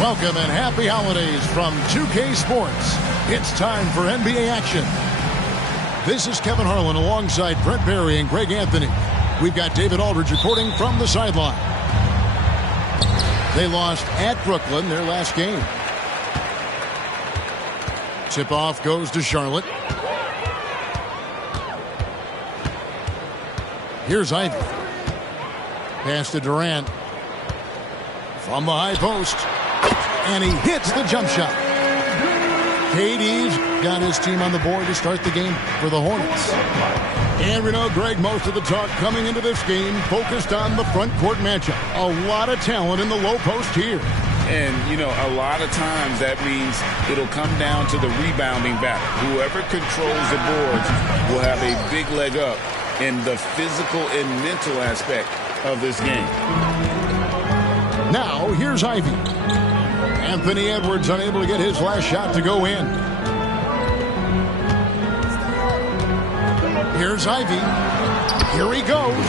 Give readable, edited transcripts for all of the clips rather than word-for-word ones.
Welcome and happy holidays from 2K Sports. It's time for NBA action. This is Kevin Harlan alongside Brent Barry and Greg Anthony. We've got David Aldridge reporting from the sideline. They lost at Brooklyn their last game. Tip-off goes to Charlotte. Here's Ivy. Pass to Durant. From the high post. And he hits the jump shot. KD's got his team on the board to start the game for the Hornets. And we know, Greg, most of the talk coming into this game focused on the front court matchup. A lot of talent in the low post here. And, you know, a lot of times that means it'll come down to the rebounding battle. Whoever controls the boards will have a big leg up in the physical and mental aspect of this game. Now, here's Ivy. Anthony Edwards unable to get his last shot to go in. Here's Ivy. Here he goes.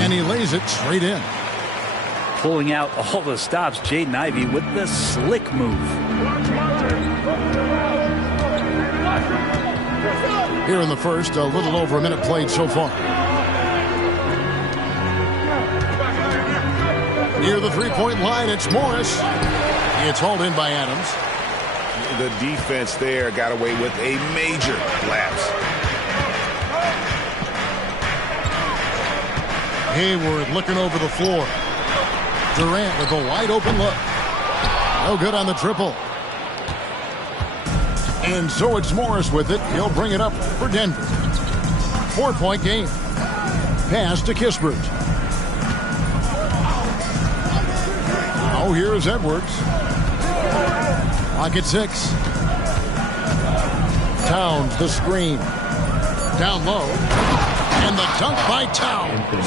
And he lays it straight in. Pulling out all the stops, Jaden Ivey with the slick move. Here in the first, a little over a minute played so far. Near the three-point line, it's Morris. It's hauled in by Adams. The defense there got away with a major lapse. Hayward looking over the floor. Durant with a wide open look. No good on the triple. And so it's Morris with it. He'll bring it up for Denver. 4-point game. Pass to Kispert. Now here's Edwards. Clock at 6. Towns the screen. Down low. And the dunk by Towns.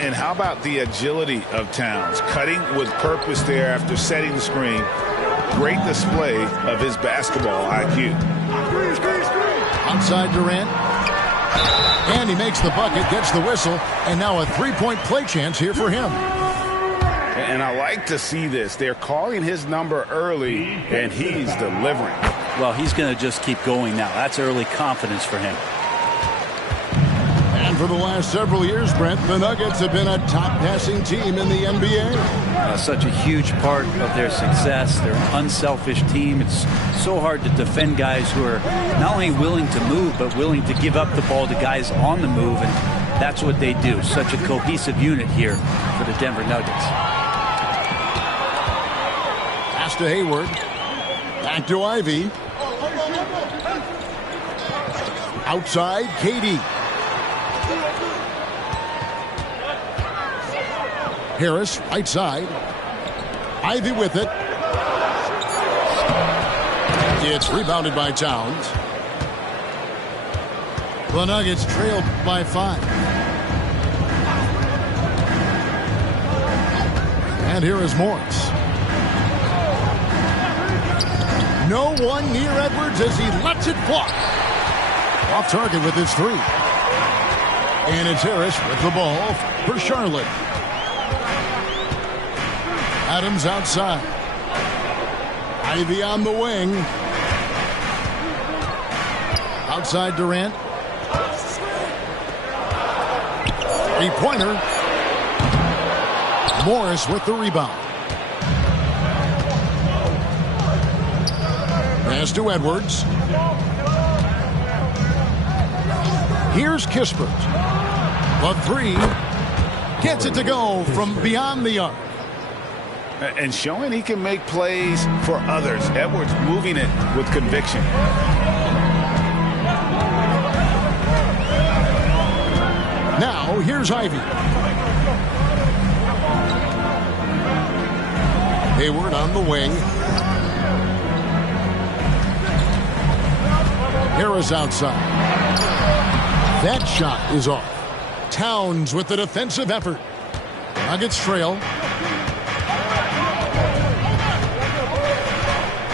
And how about the agility of Towns? Cutting with purpose there after setting the screen. Great display of his basketball IQ. Outside Durant. And he makes the bucket, gets the whistle, and now a three-point play chance here for him. And I like to see this. They're calling his number early, and he's delivering. Well, he's going to just keep going now. That's early confidence for him. And for the last several years, Brent, the Nuggets have been a top passing team in the NBA. Such a huge part of their success. They're an unselfish team. It's so hard to defend guys who are not only willing to move, but willing to give up the ball to guys on the move. And that's what they do. Such a cohesive unit here for the Denver Nuggets. Pass to Hayward. Back to Ivy. Outside, KD. Harris, right side. Ivy with it. It's rebounded by Towns. The Nuggets trailed by 5. And here is Morris. No one near Edwards as he lets it fly. Off target with his 3. And it's Harris with the ball for Charlotte. Adams outside. Ivy on the wing. Outside Durant. Three-pointer. Morris with the rebound. Pass to Edwards. Here's Kispert. The 3. Gets it to go from beyond the arc. And showing he can make plays for others. Edwards moving it with conviction. Now, here's Ivy. Hayward on the wing. Harris outside. That shot is off. Towns with the defensive effort. Nuggets trail.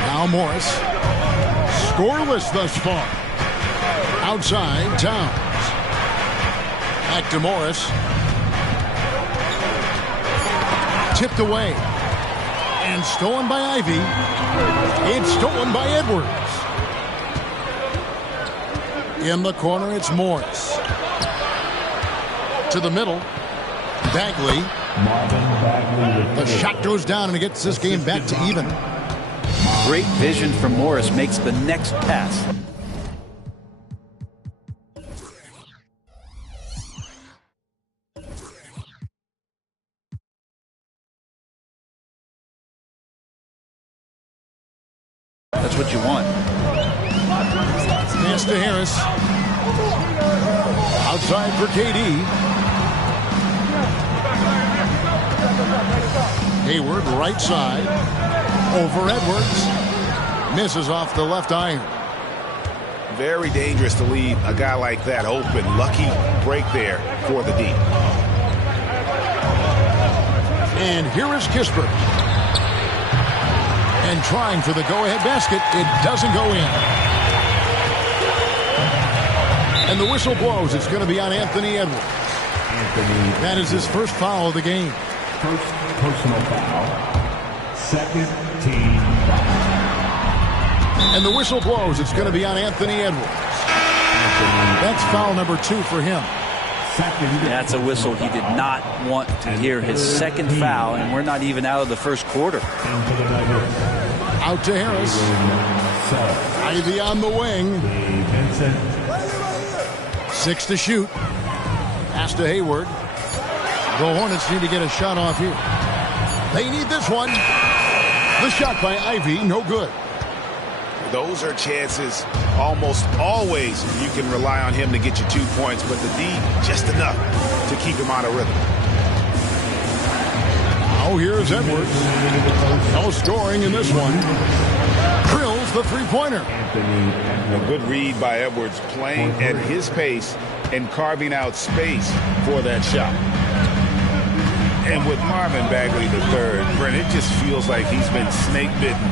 Now Morris. Scoreless thus far. Outside, Towns. Back to Morris. Tipped away. And stolen by Ivy. It's stolen by Edwards. In the corner, it's Morris. To the middle. Bagley. The shot goes down and it gets this game back to even. Great vision from Morris. Makes the next pass. That's what you want. Pass to Harris. Outside for KD. Hayward, right side. Over Edwards. Misses off the left iron. Very dangerous to leave a guy like that open. Lucky break there for the D. And here is Kispert. And trying for the go-ahead basket. It doesn't go in. And the whistle blows. It's going to be on Anthony Edwards. That is his first foul of the game. First personal foul. Second team foul. And the whistle blows. It's going to be on Anthony Edwards. That's foul number 2 for him. That's a whistle he did not want to hear. His second foul, and we're not even out of the first quarter. Out to Harris. Ivy on the wing. 6 to shoot. Pass to Hayward. The Hornets need to get a shot off here. They need this one. The shot by Ivy, no good. Those are chances almost always you can rely on him to get you 2 points, but the D just enough to keep him out of rhythm. Now here's Edwards. No scoring in this one. Drills the three-pointer. A good read by Edwards, playing at his pace and carving out space for that shot. And with Marvin Bagley III, Brent, it just feels like he's been snake-bitten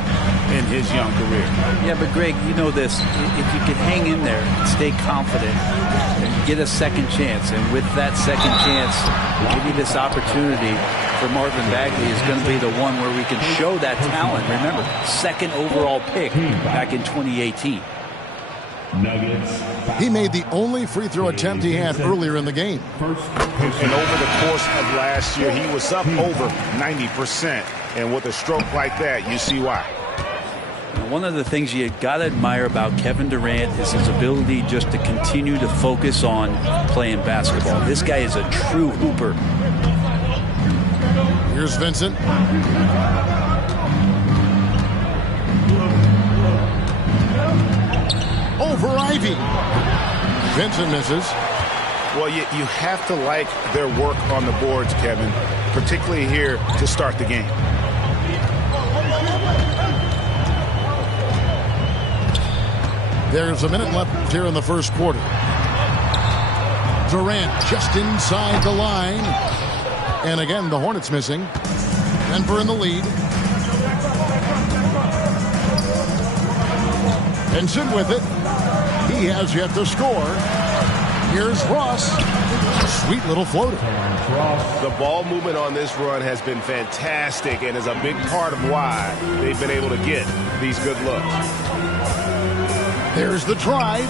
in his young career. Yeah, but Greg, you know this. If you can hang in there and stay confident and get a second chance, and with that second chance, maybe this opportunity for Marvin Bagley is going to be the one where we can show that talent. Remember, second overall pick back in 2018. Nuggets. He made the only free throw attempt he had earlier in the game. And over the course of last year, he was up over 90%. And with a stroke like that, you see why. One of the things you got to admire about Kevin Durant is his ability just to continue to focus on playing basketball. This guy is a true hooper. Here's Vincent. Over Ivy. Vincent misses. Well, you have to like their work on the boards, Kevin, particularly here to start the game. There's a minute left here in the first quarter. Durant just inside the line. And again, the Hornets missing. Denver in the lead. Vincent with it. He has yet to score. Here's Ross. Sweet little floater. The ball movement on this run has been fantastic and is a big part of why they've been able to get these good looks. There's the drive.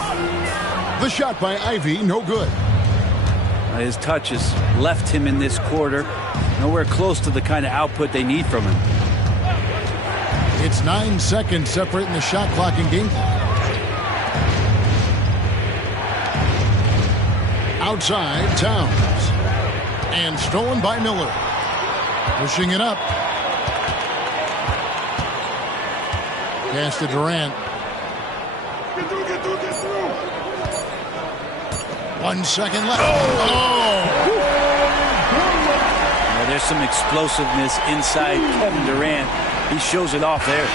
The shot by Ivy, no good. His touch has left him in this quarter. Nowhere close to the kind of output they need from him. It's 9 seconds separating the shot clock and game clock. Outside, Towns. And stolen by Miller. Pushing it up. Pass to Durant. Get through. 1 second left. Well, there's some explosiveness inside Kevin Durant. He shows it off there.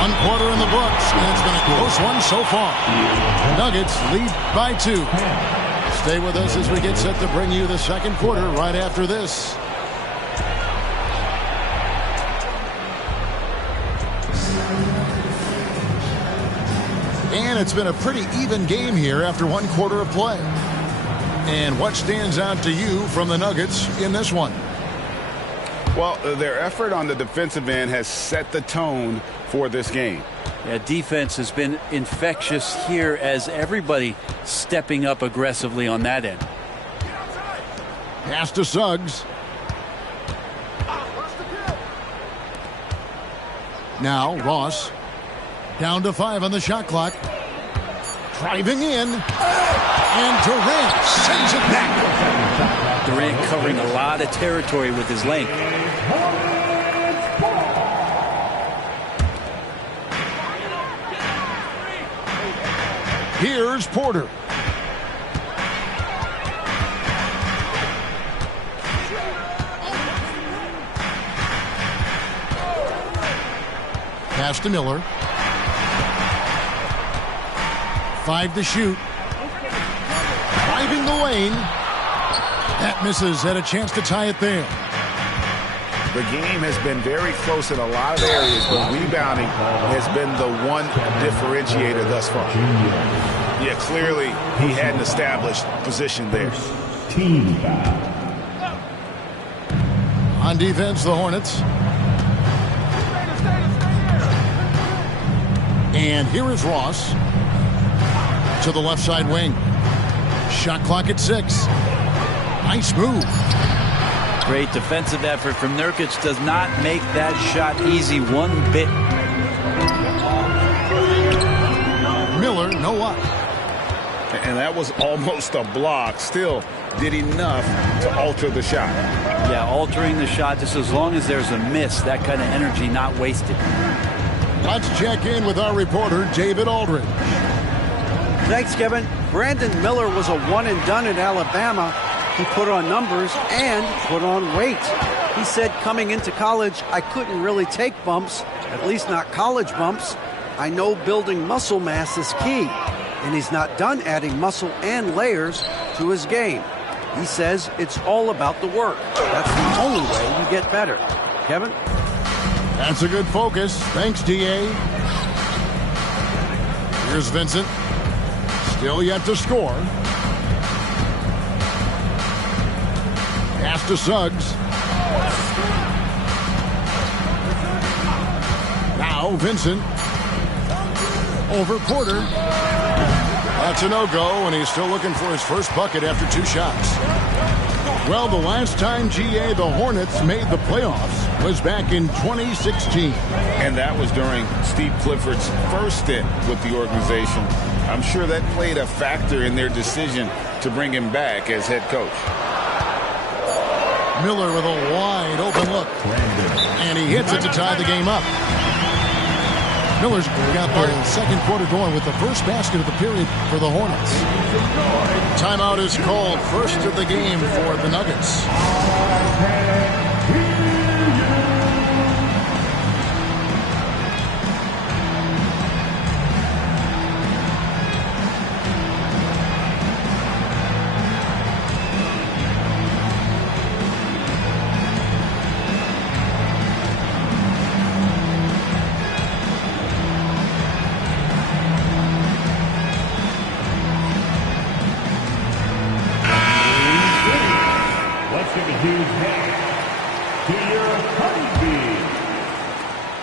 1 quarter in the books, and it's been a close one so far. Nuggets lead by 2. Stay with us as we get set to bring you the second quarter right after this. And it's been a pretty even game here after 1 quarter of play. And what stands out to you from the Nuggets in this one? Well, their effort on the defensive end has set the tone for this game. Yeah, defense has been infectious here as everybody stepping up aggressively on that end. Pass to Suggs. Now Ross down to 5 on the shot clock. Driving in. And Durant sends it back. Durant covering a lot of territory with his length. Here's Porter. Pass to Miller. 5 to shoot. Driving the lane. That misses. Had a chance to tie it there. The game has been very close in a lot of areas, but rebounding has been the one differentiator thus far. Yeah, clearly he had an established position there. Team foul. On defense, the Hornets. And here is Ross to the left side wing. Shot clock at 6. Nice move. Great defensive effort from Nurkic. Does not make that shot easy one bit. Miller, no luck. And that was almost a block. Still did enough to alter the shot. Yeah, altering the shot just as long as there's a miss. That kind of energy not wasted. Let's check in with our reporter, David Aldridge. Thanks, Kevin. Brandon Miller was a one-and-done at Alabama. He put on numbers and put on weight. He said coming into college, I couldn't really take bumps, at least not college bumps. I know building muscle mass is key, and he's not done adding muscle and layers to his game. He says it's all about the work. That's the only way you get better. Kevin? That's a good focus. Thanks, D.A. Here's Vincent. Still yet to score. Pass to Suggs. Now Vincent. Over Porter. That's a no-go, and he's still looking for his first bucket after 2 shots. Well, the last time, GA, the Hornets made the playoffs was back in 2016. And that was during Steve Clifford's first stint with the organization. I'm sure that played a factor in their decision to bring him back as head coach. Miller with a wide open look. And he hits it to tie the game up. Miller's got the second quarter going with the first basket of the period for the Hornets. Timeout is called, first of the game for the Nuggets.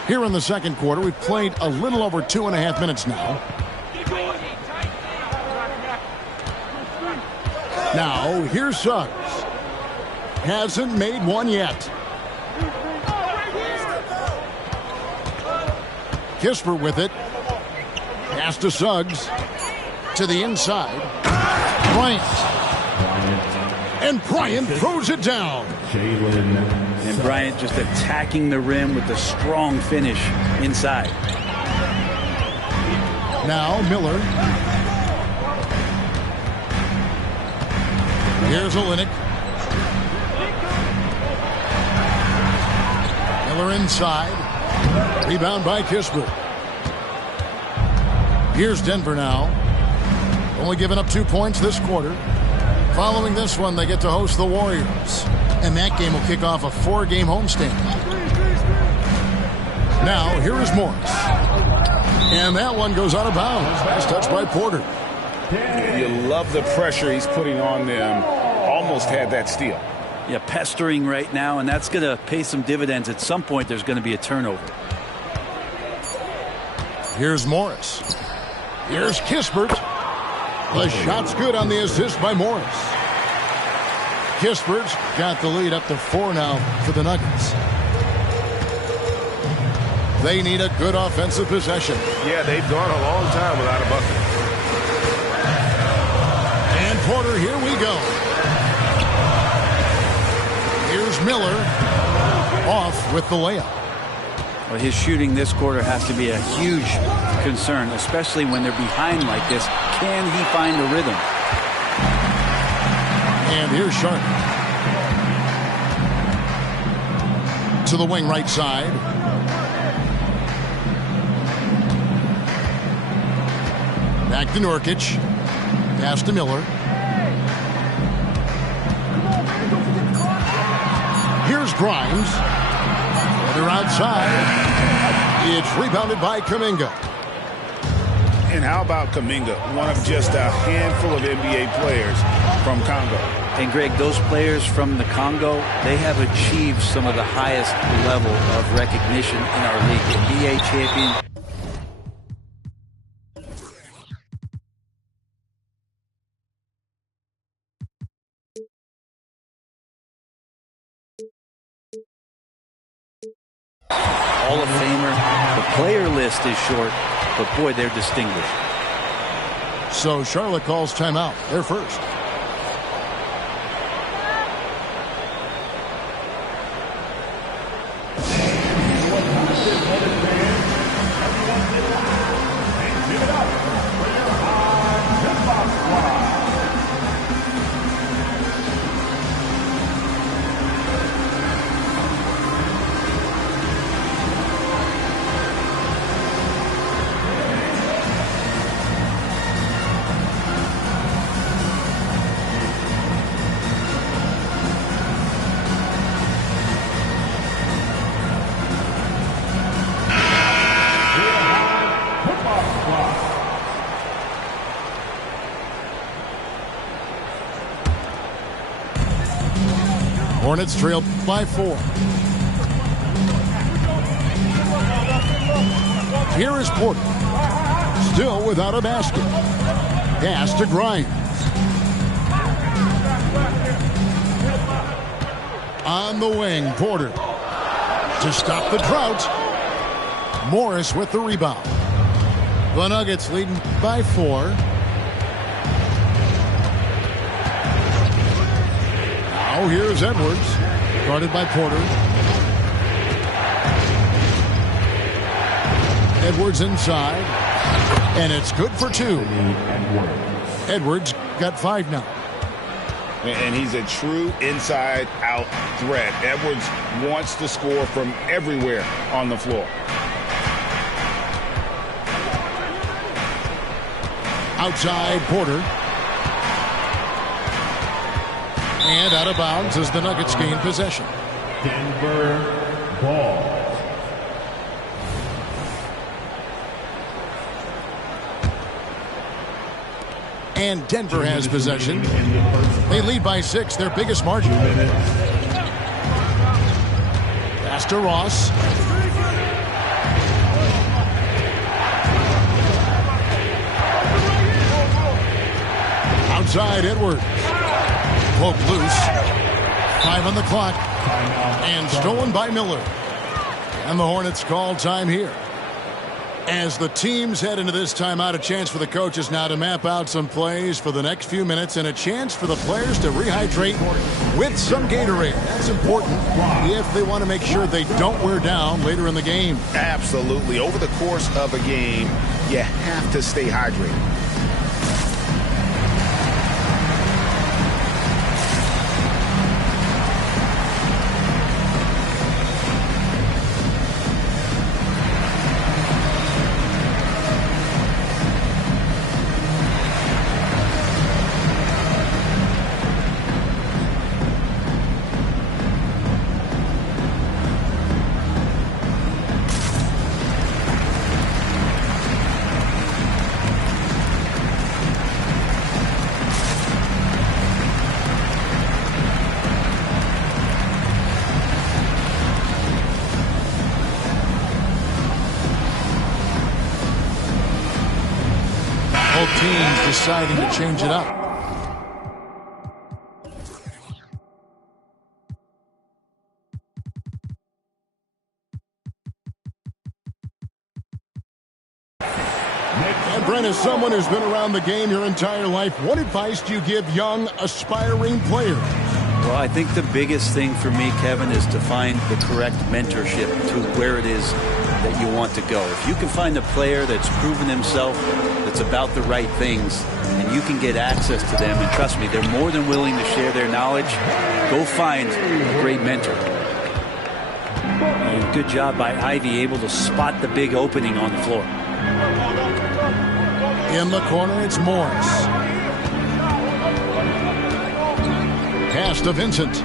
Here in the second quarter, we've played a little over 2.5 minutes now. Now, here's Suggs. Hasn't made one yet. Kisper with it. Pass to Suggs. To the inside. Bryant. And Bryant throws it down. And Bryant just attacking the rim with a strong finish inside. Now Miller. Here's Olynyk. Miller inside. Rebound by Kisper. Here's Denver now. Only giving up 2 points this quarter. Following this one, they get to host the Warriors. And that game will kick off a 4-game homestand. Now, here is Morris. And that one goes out of bounds. Nice touch by Porter. You love the pressure he's putting on them. Almost had that steal. Yeah, pestering right now, and that's going to pay some dividends. At some point, there's going to be a turnover. Here's Morris. Here's Kispert. The shot's good on the assist by Morris. Kispert's got the lead up to 4 now for the Nuggets. They need a good offensive possession. Yeah, they've gone a long time without a bucket. And Porter, here we go. Here's Miller off with the layup. Well, his shooting this quarter has to be a huge concern, especially when they're behind like this. Can he find a rhythm? And here's Sharp. To the wing right side. Back to Nurkic. Pass to Miller. Here's Grimes. They're outside. It's rebounded by Kuminga. And how about Kuminga, one of just a handful of NBA players from Congo. And Greg, those players from the Congo, they have achieved some of the highest level of recognition in our league. NBA champion. Hall of Famer. The player list is short, but boy, they're distinguished. So Charlotte calls timeout. They're first. Hornets trail by 4. Here is Porter. Still without a basket. Pass to Grimes. On the wing, Porter. To stop the drought. Morris with the rebound. The Nuggets leading by 4. Now here's Edwards, guarded by Porter. Edwards inside, and it's good for 2. Edwards got 5 now. And he's a true inside-out threat. Edwards wants to score from everywhere on the floor. Outside, Porter. And out of bounds as the Nuggets gain possession. Denver ball. And Denver has possession. They lead by 6, their biggest margin. Pass to Ross. Outside, Edwards. Poke loose. 5 on the clock. And stolen by Miller. And the Hornets call time here. As the teams head into this timeout, a chance for the coaches now to map out some plays for the next few minutes and a chance for the players to rehydrate with some Gatorade. That's important if they want to make sure they don't wear down later in the game. Absolutely. Over the course of a game, you have to stay hydrated. Both teams deciding to change it up. And Brent, as someone who's been around the game your entire life, what advice do you give young, aspiring players? Well, I think the biggest thing for me, Kevin, is to find the correct mentorship to where it is that you want to go. If you can find a player that's proven himself, that's about the right things, and you can get access to them, and trust me, they're more than willing to share their knowledge, go find a great mentor. And good job by Ivy, able to spot the big opening on the floor. In the corner, it's Morris. Pass to Vincent.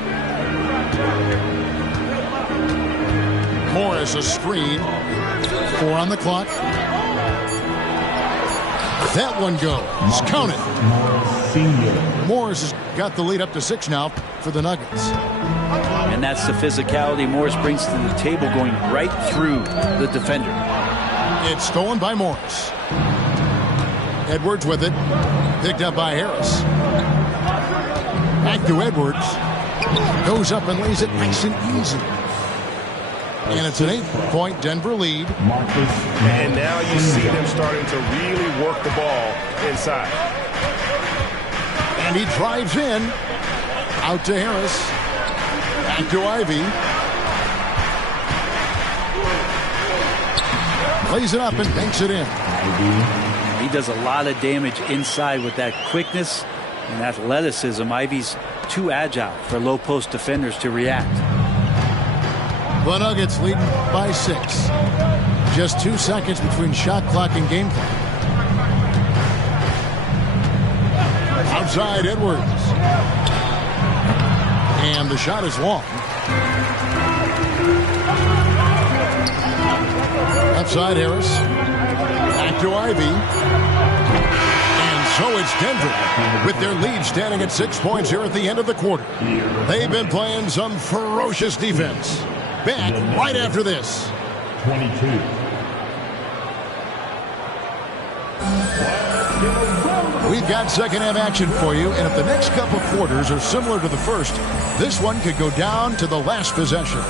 Morris a screen. 4 on the clock. That one goes. Count it. Morris has got the lead up to 6 now for the Nuggets. And that's the physicality Morris brings to the table, going right through the defender. It's stolen by Morris. Edwards with it. Picked up by Harris. Back to Edwards. Goes up and lays it nice and easy. And it's an 8-point Denver lead. And now you see them starting to really work the ball inside. And he drives in. Out to Harris. Back to Ivy. Plays it up and banks it in. He does a lot of damage inside with that quickness and athleticism. Ivy's too agile for low post defenders to react. The Nuggets lead by 6. Just 2 seconds between shot clock and game clock. Outside Edwards. And the shot is long. Outside Harris. Back to Ivy. And so it's Denver with their lead standing at 6 points here at the end of the quarter. They've been playing some ferocious defense. Back right after this. 22. We've got second half action for you, and if the next couple quarters are similar to the first, this one could go down to the last possession.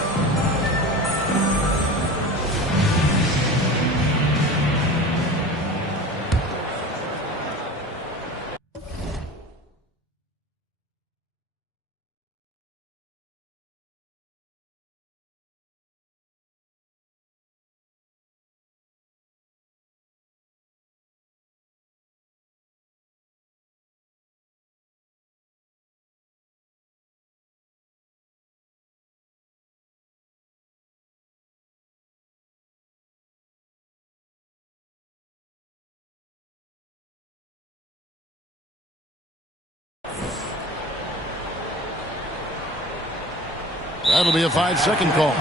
That'll be a 5-second call.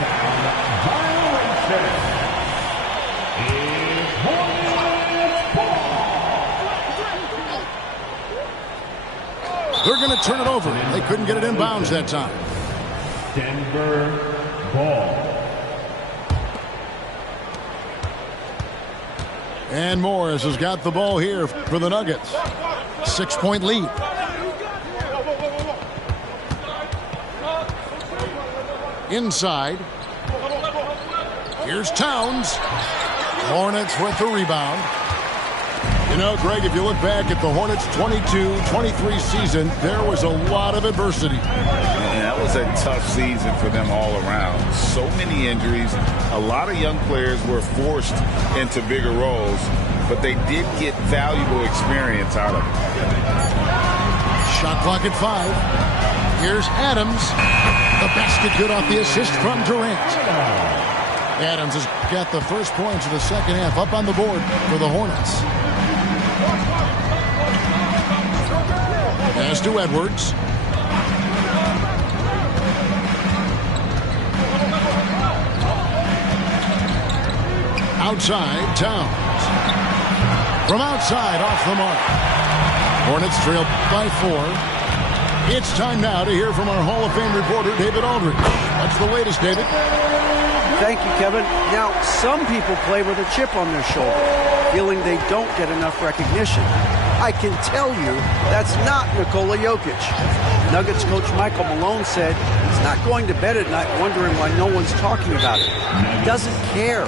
They're going to turn it over. They couldn't get it in bounds that time. Denver ball. And Morris has got the ball here for the Nuggets. 6-point lead. Inside. Here's Towns. Hornets with the rebound. You know, Greg, if you look back at the Hornets' 22-23 season, there was a lot of adversity. And that was a tough season for them all around. So many injuries. A lot of young players were forced into bigger roles, but they did get valuable experience out of it. Shot clock at 5. Here's Adams. The basket good off the assist from Durant. Adams has got the first points of the second half up on the board for the Hornets. Pass to Edwards. Outside, Towns. From outside, off the mark. Hornets trail by 4. It's time now to hear from our Hall of Fame reporter, David Aldridge. What's the latest, David? Thank you, Kevin. Now, some people play with a chip on their shoulder, feeling they don't get enough recognition. I can tell you that's not Nikola Jokic. Nuggets coach Michael Malone said he's not going to bed at night wondering why no one's talking about it. He doesn't care.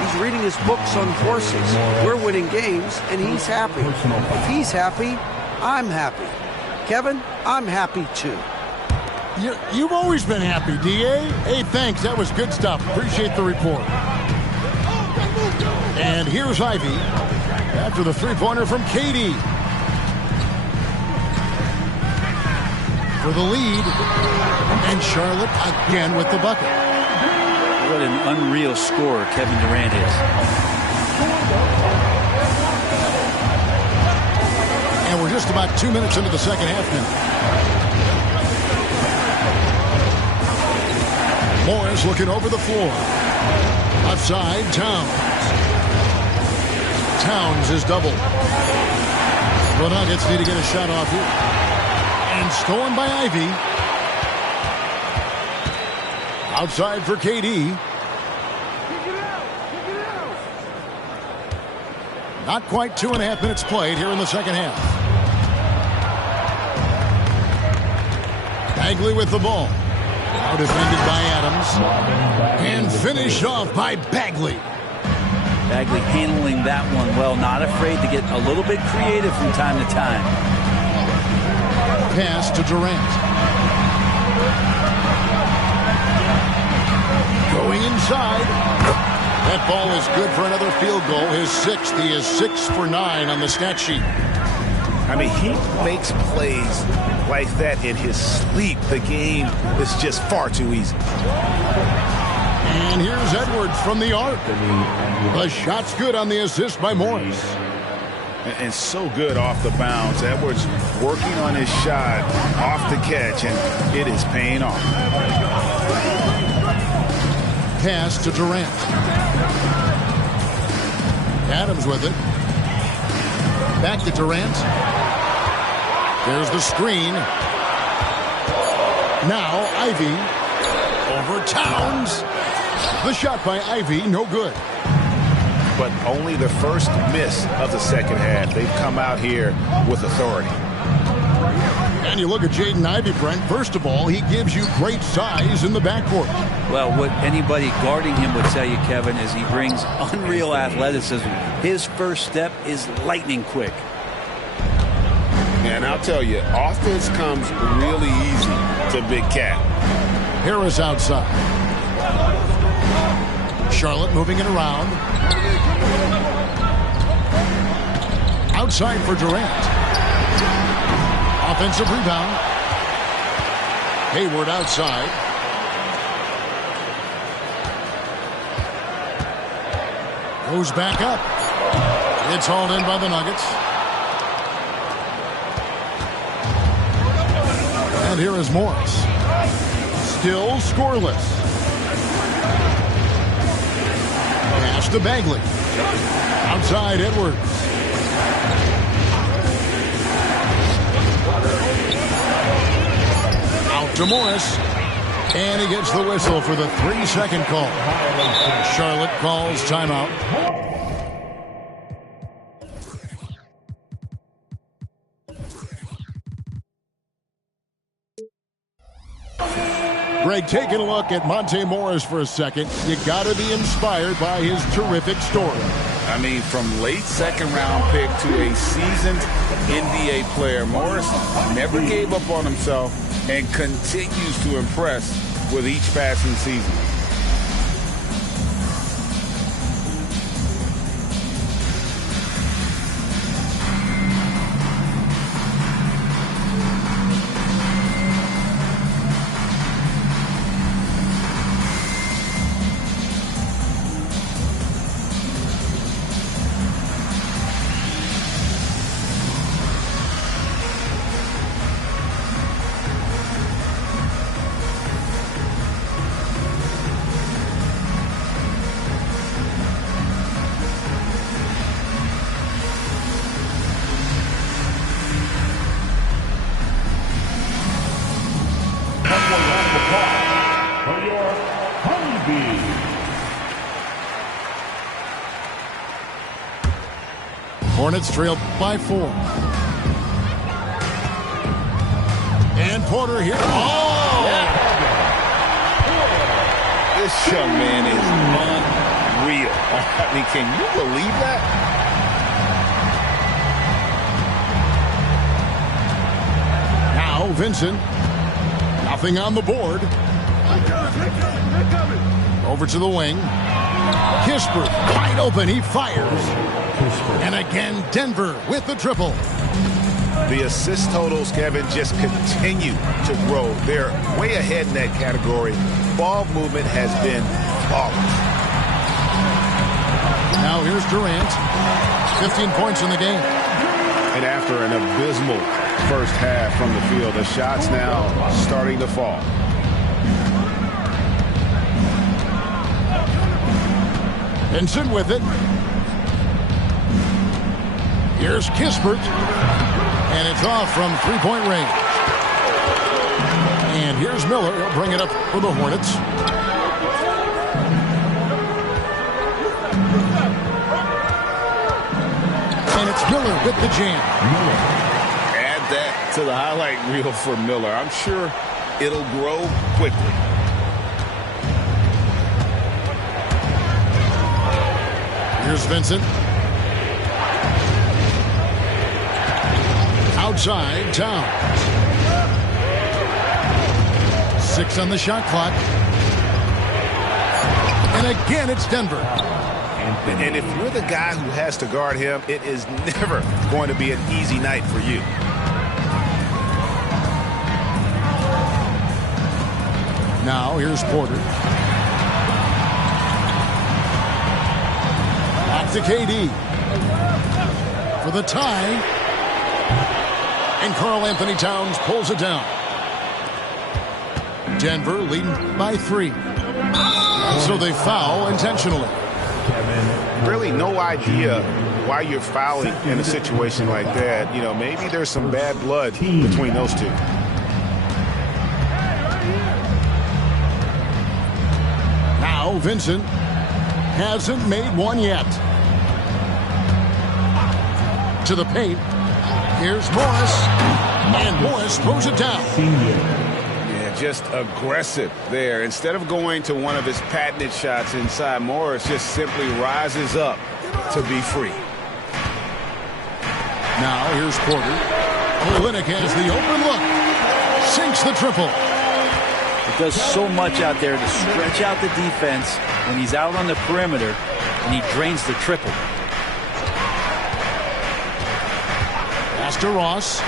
He's reading his books on horses. We're winning games, and he's happy. If he's happy, I'm happy. Kevin, I'm happy too. You've always been happy, D.A. Hey, thanks. That was good stuff. Appreciate the report. And here's Ivy after the three-pointer from KD. For the lead. And Charlotte again with the bucket. What an unreal scorer Kevin Durant is. And we're just about 2 minutes into the second half now. Morris looking over the floor. Outside, Towns. Towns is doubled. The Nuggets need to get a shot off here. And stolen by Ivy. Outside for KD. Not quite 2.5 minutes played here in the second half. Bagley with the ball. Now defended by Adams. And finished off by Bagley. Bagley handling that one well. Not afraid to get a little bit creative from time to time. Pass to Durant. Going inside. That ball is good for another field goal. His sixth. He is 6 for 9 on the stat sheet. I mean, he makes plays like that in his sleep. The game is just far too easy. And here's Edwards from the arc. The shot's good on the assist by Morris. And so good off the bounce. Edwards working on his shot off the catch, and it is paying off. Pass to Durant. Adams with it. Back to Durant. There's the screen. Now Ivy over Towns. The shot by Ivy, no good. But only the first miss of the second half. They've come out here with authority. And you look at Jaden Ivey, Brent. First of all, he gives you great size in the backcourt. Well, what anybody guarding him would tell you, Kevin, is he brings unreal athleticism. His first step is lightning quick. And I'll tell you, offense comes really easy to Big Cat. Harris outside. Charlotte moving it around. Outside for Durant. Offensive rebound. Hayward outside. Goes back up. It's hauled in by the Nuggets. And here is Morris. Still scoreless. Pass to Bagley. Outside Edwards. Out to Morris. And he gets the whistle for the 3-second call. Charlotte calls timeout. Greg, taking a look at Monte Morris for a second. You got to be inspired by his terrific story. I mean, from late second-round pick to a seasoned NBA player, Morris never gave up on himself and continues to impress with each passing season. Hornets trail by 4. And Porter here. Oh! This young man is unreal. I mean, can you believe that? Now Vincent. Nothing on the board. Over to the wing. Kispert wide open. He fires. And again, Denver with the triple. The assist totals, Kevin, just continue to grow. They're way ahead in that category. Ball movement has been flawless. Now here's Durant. 15 points in the game. And after an abysmal first half from the field, the shots now starting to fall. Vincent with it. Here's Kispert. And it's off from three-point range. And here's Miller. He'll bring it up for the Hornets. And it's Miller with the jam. Add that to the highlight reel for Miller. I'm sure it'll grow quickly. Here's Vincent. Outside, Towns. 6 on the shot clock. And again, it's Denver. And if you're the guy who has to guard him, it is never going to be an easy night for you. Now, here's Porter. Back to KD. For the tie. And Karl Anthony Towns pulls it down. Denver leading by 3. So they foul intentionally. Really no idea why you're fouling in a situation like that. You know, maybe there's some bad blood between those two. Now Vincent hasn't made one yet. To the paint. Here's Morris. And Morris throws it down. Yeah, just aggressive there. Instead of going to one of his patented shots inside, Morris just simply rises up to be free. Now here's Porter. Olynyk has the open look. Sinks the triple. It does so much out there to stretch out the defense when he's out on the perimeter, and he drains the triple. Pass to Ross.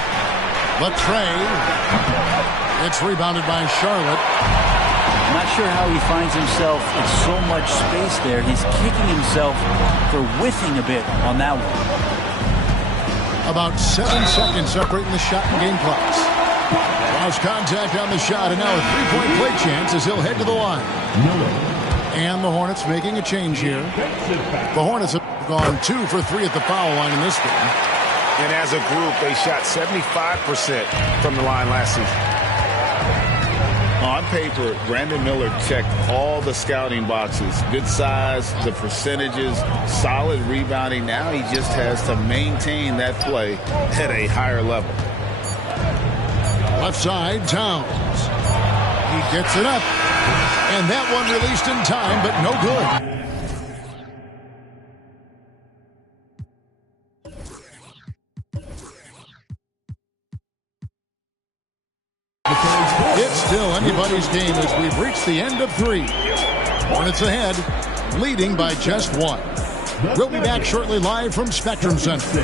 Latrey. It's rebounded by Charlotte. I'm not sure how he finds himself in so much space there. He's kicking himself for whiffing a bit on that one. About 7 seconds separating the shot and game clocks. Lost contact on the shot, and now a three-point play chance as he'll head to the line. And the Hornets making a change here. The Hornets have gone 2 for 3 at the foul line in this game. And as a group, they shot 75% from the line last season. On paper, Brandon Miller checked all the scouting boxes. Good size, the percentages, solid rebounding. Now he just has to maintain that play at a higher level. Left side, Towns. He gets it up. And that one released in time, but no good. It's still anybody's game as we've reached the end of 3. Hornets ahead, leading by just 1. We'll be back shortly live from Spectrum Center.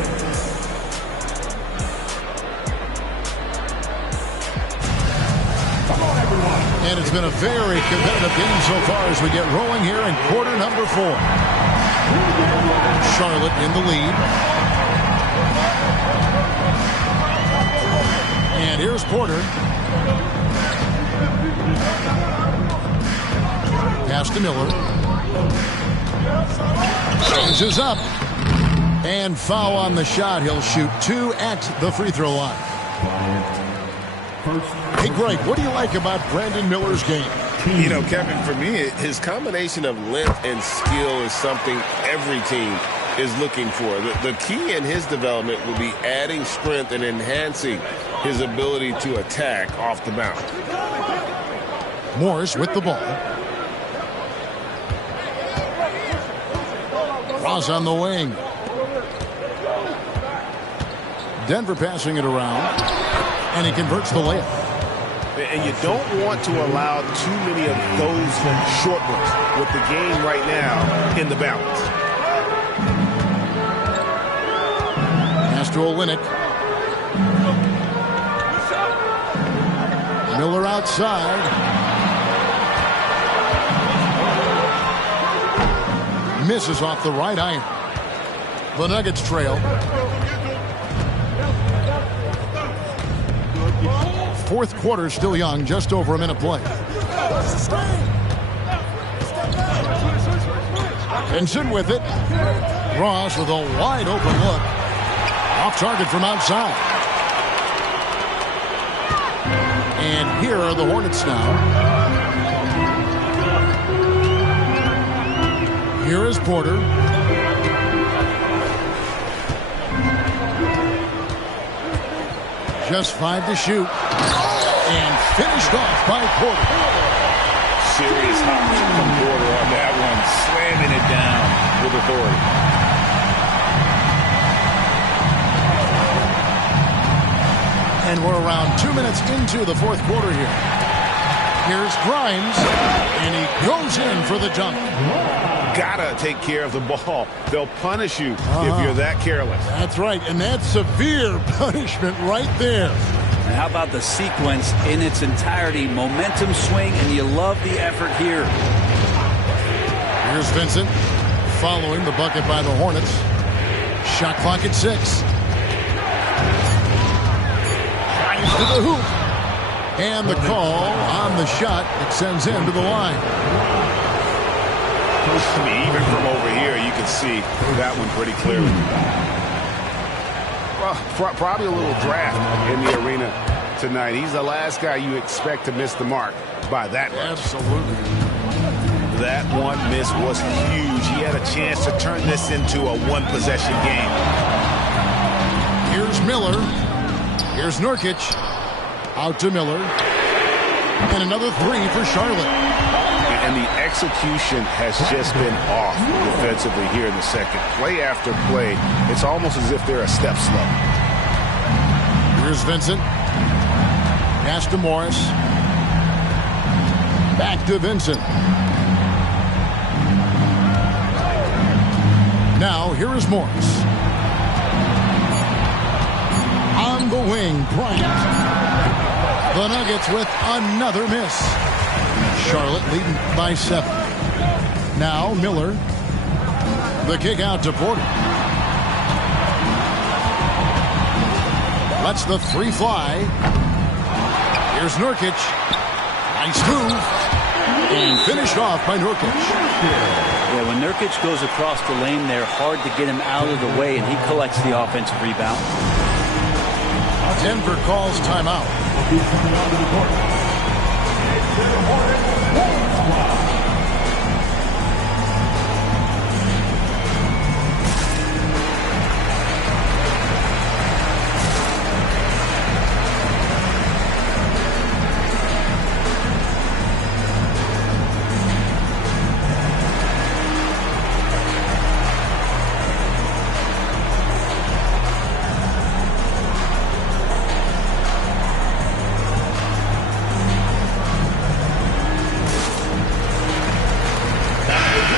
And it's been a very competitive game so far as we get rolling here in quarter number 4. Charlotte in the lead. And here's Porter. Pass to Miller. Is up. And foul on the shot. He'll shoot 2 at the free throw line. Hey, Greg, what do you like about Brandon Miller's game? You know, Kevin, for me, his combination of length and skill is something every team is looking for. The key in his development will be adding strength and enhancing his ability to attack off the bounce. Morris with the ball. Ross on the wing. Denver passing it around, and he converts the layup. And you don't want to allow too many of those short ones with the game right now in the balance. Pass to Olynyk. Miller outside. Misses off the right iron. The Nuggets trail. Fourth quarter still young, just over a minute play. Vincent with it. Ross with a wide open look. Off target from outside. And here are the Hornets now. Here is Porter. Just 5 to shoot. And finished off by Porter. Serious hops from Porter on that one, slamming it down with authority. And we're around 2 minutes into the fourth quarter here. Here's Grimes, and he goes in for the dunk. Gotta take care of the ball. They'll punish you if you're that careless. That's right, and that's severe punishment right there. And how about the sequence in its entirety? Momentum swing, and you love the effort here. Here's Vincent following the bucket by the Hornets. Shot clock at 6. Drives to the hoop. And the call on the shot that sends him to the line. I mean, even from over here, you can see that one pretty clearly. Well, probably a little draft in the arena tonight. He's the last guy you expect to miss the mark by that much. Absolutely. That one miss was huge. He had a chance to turn this into a one-possession game. Here's Miller. Here's Nurkic. Out to Miller. And another 3 for Charlotte. And the execution has just been off defensively here in the second. Play after play, it's almost as if they're a step slow. Here's Vincent. Pass to Morris. Back to Vincent. Now, here is Morris. On the wing, Bryant. The Nuggets with another miss. Charlotte leading by 7. Now Miller. The kick out to Porter. Lets the 3 fly. Here's Nurkic. Nice move. And finished off by Nurkic. Yeah, when Nurkic goes across the lane there, hard to get him out of the way, and he collects the offensive rebound. Denver calls timeout. He's coming onto the court.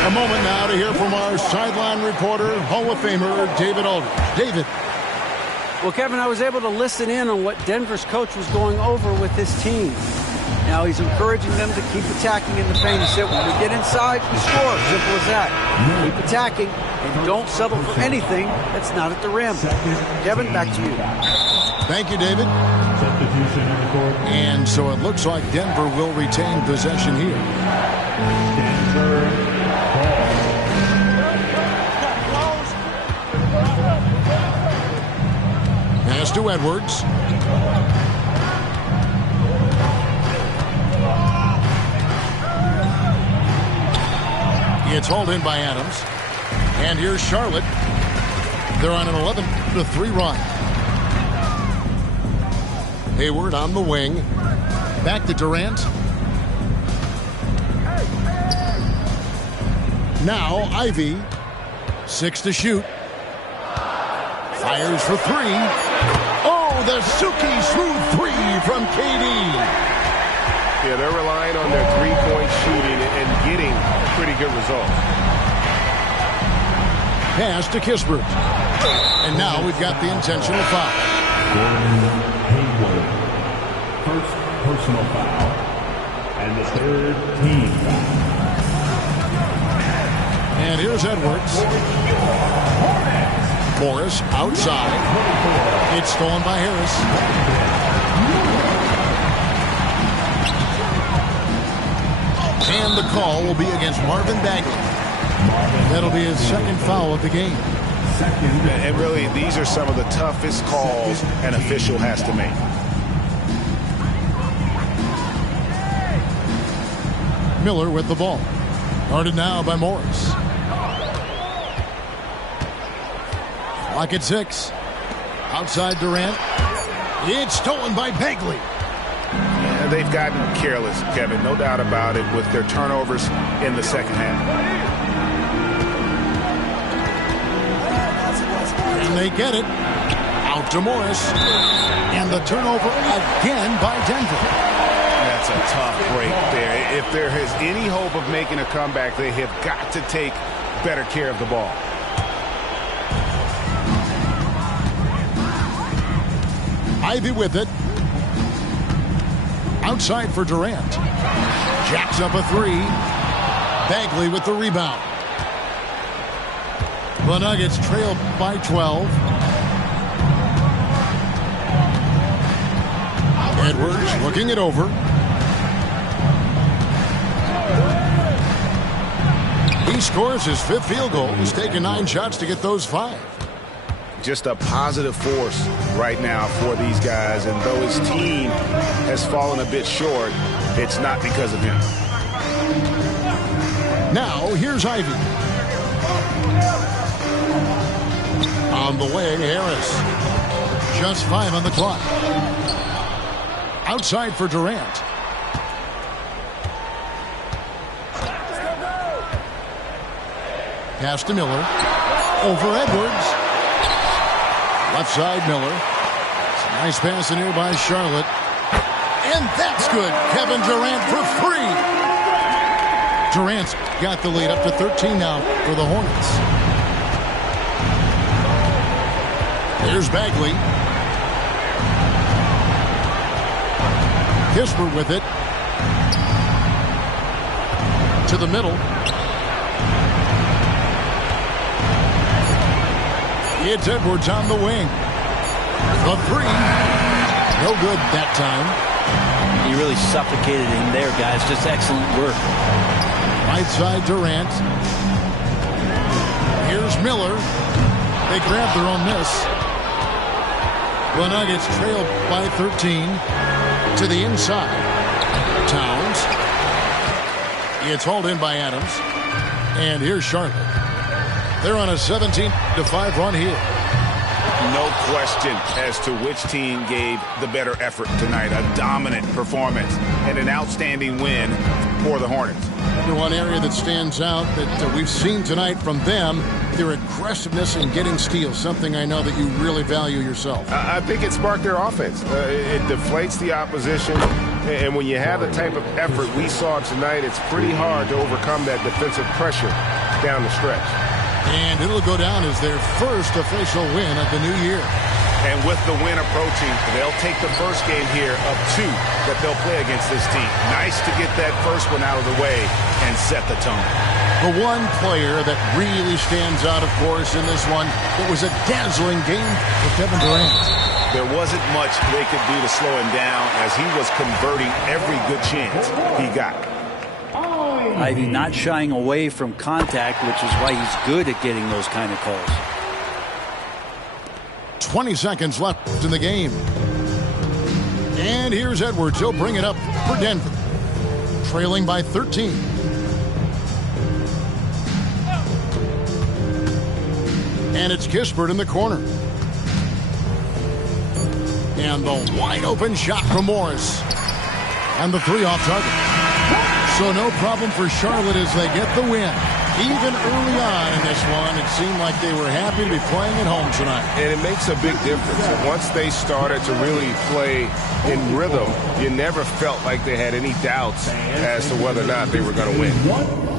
A moment now to hear from our sideline reporter, Hall of Famer David Aldridge. David. Well, Kevin, I was able to listen in on what Denver's coach was going over with his team. Now he's encouraging them to keep attacking in the paint. He said, when we get inside, we score. Simple as that. Keep attacking and don't settle for anything that's not at the rim. Kevin, back to you. Thank you, David. Substitution in the court. And so it looks like Denver will retain possession here. Denver ball. Pass to Edwards. It's hauled in by Adams. And here's Charlotte. They're on an 11-3 run. Hayward on the wing. Back to Durant. Now Ivy. 6 to shoot. Fires for 3. Oh, the Suki smooth 3 from KD. Yeah, they're relying on their three-point shooting and getting pretty good results. Pass to Kispert. And now we've got the intentional foul. Hayward. First personal foul. And the third team foul. And here's Edwards. Morris outside. It's stolen by Harris. And the call will be against Marvin Bagley. That'll be his second foul of the game. And really, these are some of the toughest calls an official has to make. Miller with the ball. Guarded now by Morris. Clock at 6. Outside Durant. It's stolen by Bagley. Yeah, they've gotten careless, Kevin, no doubt about it, with their turnovers in the second half. And they get it. Out to Morris. And the turnover again by Denver. That's a tough break there. If there is any hope of making a comeback, they have got to take better care of the ball. Ivy with it. Outside for Durant. Jacks up a 3. Bagley with the rebound. The Nuggets trail by 12. Edwards looking it over. He scores his 5th field goal. He's taken 9 shots to get those 5. Just a positive force right now for these guys. And though his team has fallen a bit short, it's not because of him. Now, here's Ivy. On the way, Harris. Just 5 on the clock. Outside for Durant. Pass to Miller. Over Edwards. Left side, Miller. It's a nice pass in here by Charlotte. And that's good. Kevin Durant for 3. Durant's got the lead up to 13 now for the Hornets. Here's Bagley. Kispert with it. To the middle. It's Edwards on the wing. The 3. No good that time. He really suffocated him there, guys. Just excellent work. Right side Durant. Here's Miller. They grab their own miss. The Nuggets trail by 13 to the inside. Towns. It's hauled in by Adams. And here's Charlotte. They're on a 17-5 run here. No question as to which team gave the better effort tonight. A dominant performance and an outstanding win for the Hornets. The one area that stands out that we've seen tonight from them, their aggressiveness in getting steals, something I know that you really value yourself. I think it sparked their offense. It deflates the opposition, and when you have the type of effort we saw tonight, it's pretty hard to overcome that defensive pressure down the stretch. And it'll go down as their first official win of the new year. And with the win approaching, they'll take the first game here of 2 that they'll play against this team. Nice to get that first one out of the way and set the tone. The one player that really stands out, of course, in this one, it was a dazzling game for Kevin Durant. There wasn't much they could do to slow him down as he was converting every good chance he got. Ivy not shying away from contact, which is why he's good at getting those kind of calls. 20 seconds left in the game. And here's Edwards. He'll bring it up for Denver. Trailing by 13. And it's Kispert in the corner. And the wide open shot from Morris. And the three off target. So no problem for Charlotte as they get the win. Even early on in this one, it seemed like they were happy to be playing at home tonight. And it makes a big difference. And once they started to really play in rhythm, you never felt like they had any doubts as to whether or not they were going to win.